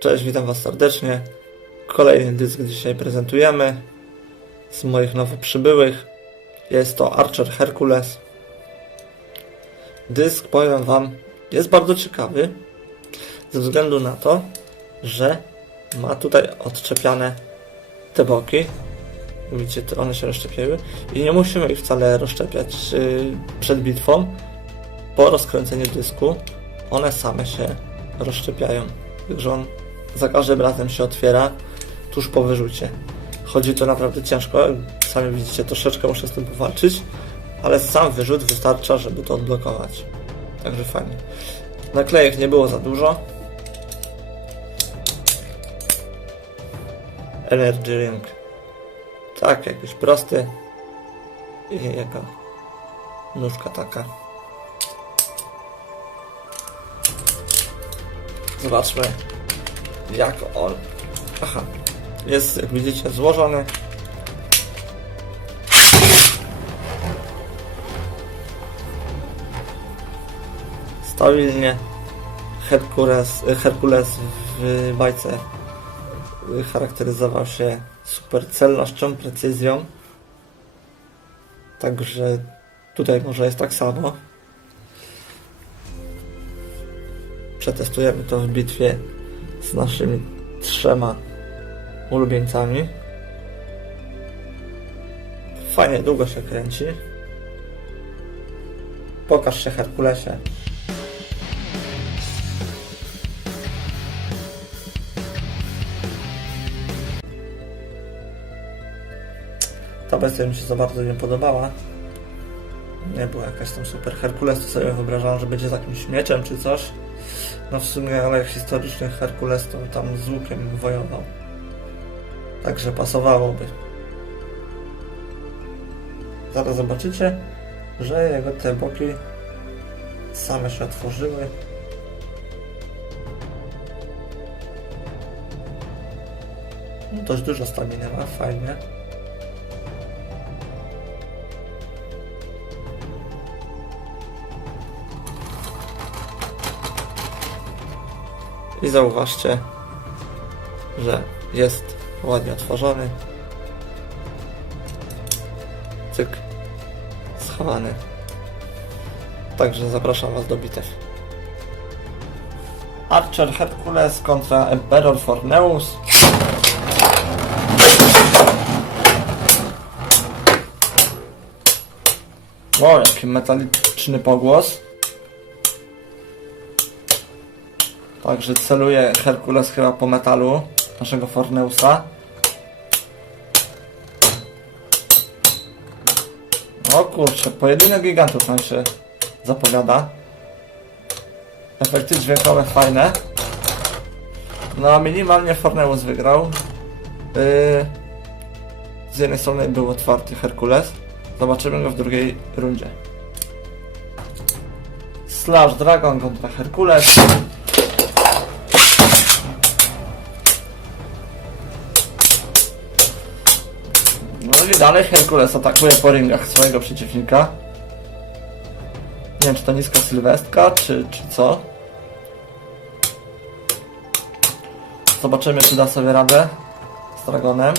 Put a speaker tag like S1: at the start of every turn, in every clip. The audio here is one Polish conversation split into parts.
S1: Cześć, witam Was serdecznie. Kolejny dysk dzisiaj prezentujemy z moich nowo przybyłych. Jest to Archer Hercules. Dysk, powiem Wam, jest bardzo ciekawy ze względu na to, że ma tutaj odczepiane te boki. Widzicie, one się rozszczepiły i nie musimy ich wcale rozszczepiać yy, przed bitwą. Po rozkręceniu dysku one same się rozszczepiają. Także on za każdym razem się otwiera tuż po wyrzucie. Chodzi to naprawdę ciężko, sami widzicie, troszeczkę muszę z tym powalczyć, ale sam wyrzut wystarcza, żeby to odblokować. Także fajnie. Naklejek nie było za dużo. Energy Ring. Tak, jakiś prosty. I jaka nóżka taka. Zobaczmy jak on. Aha. Jest, jak widzicie, złożony. Stabilnie. Herkules, Herkules w bajce charakteryzował się super celnością, precyzją. Także tutaj może jest tak samo. Przetestujemy to w bitwie z naszymi trzema ulubieńcami. Fajnie długo się kręci. Pokaż się Herkulesie. Ta bestia mi się za bardzo nie podobała. Nie była jakaś tam super Herkules, to sobie wyobrażałem, że będzie z jakimś mieczem czy coś. No w sumie, ale historycznie Herkules to tam z łukiem wojował. Także pasowałoby. Zaraz zobaczycie, że jego te boki same się otworzyły. No, Dość dużo staminy ma, fajnie. I zauważcie, że jest ładnie otworzony. Cyk. Schowany. Także zapraszam Was do bitew. Archer Hercules kontra Emperor Forneus. O, jaki metaliczny pogłos. Także celuje Herkules chyba po metalu naszego Forneusa. O kurczę, pojedynek gigantów nam się zapowiada. Efekty dźwiękowe fajne. No a minimalnie Forneus wygrał. Yy, z jednej strony był otwarty Herkules. Zobaczymy go w drugiej rundzie. Slash Dragon kontra Herkules. No i dalej Herkules atakuje po ringach swojego przeciwnika. Nie wiem, czy to niska sylwestka, czy, czy co. Zobaczymy, czy da sobie radę z Dragonem.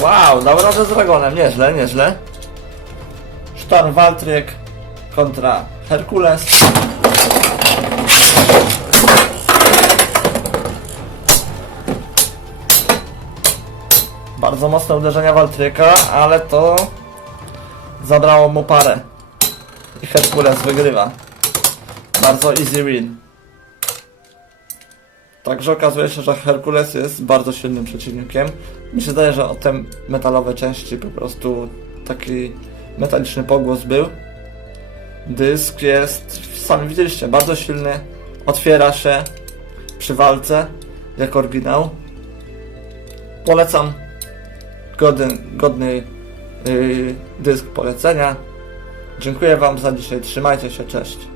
S1: Wow, dał radę z Dragonem, nieźle, nieźle. Sztorm Waltryk kontra Herkules. Bardzo mocne uderzenia Waltryka, ale to zabrało mu parę. I Herkules wygrywa. Bardzo easy win. Także okazuje się, że Herkules jest bardzo silnym przeciwnikiem. Mi się zdaje, że o te metalowe części po prostu taki metaliczny pogłos był. Dysk jest, sami widzieliście, bardzo silny. Otwiera się przy walce jak oryginał. Polecam godny, godny yy, dysk polecenia. Dziękuję Wam za dzisiaj. Trzymajcie się, cześć.